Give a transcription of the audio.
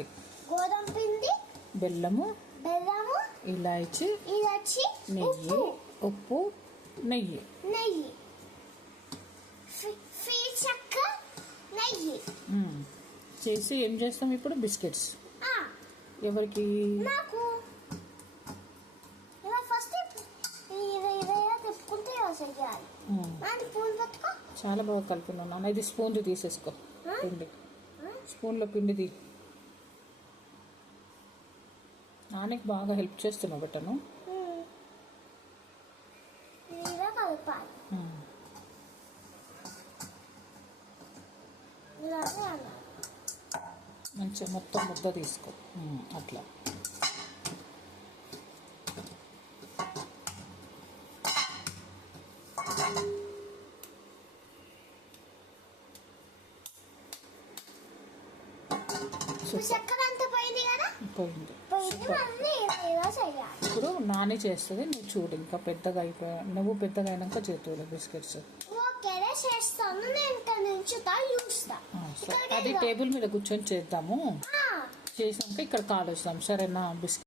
పిండి, గోధుమ పిండి, బెల్లము, ఇలాచి, నెయ్యి, ఉప్పు, నెయ్యి, చక్కెర, నెయ్యి చేసి ఏం చేస్తాం ఇప్పుడు? బిస్కెట్స్. ఎవరికి? నాకు. ఫస్ట్ తిప్పుకుంటే చాలా బాగా కలిపినాను నాన్న. ఇది స్పూన్ తీసేసుకో, పిండి స్పూన్లో పిండి తీ. నాన్నకి బాగా హెల్ప్ చేస్తున్నావు బెట్టను. మంచిగా మొత్తం ముద్ద తీసుకో, అట్లా. చక్కెర అంతా పోయింది కదా? పోయింది. ఇప్పుడు నాని చేస్తుంది, నువ్వు చూడు. ఇంకా పెద్దగా నువ్వు పెద్దగా అయినాక చేతులు బిస్కెట్స్. అది టేబుల్ మీద కూర్చొని చేద్దాము. చేసాక ఇక్కడ కాలుస్తాం, సరేనా? బిస్కెట్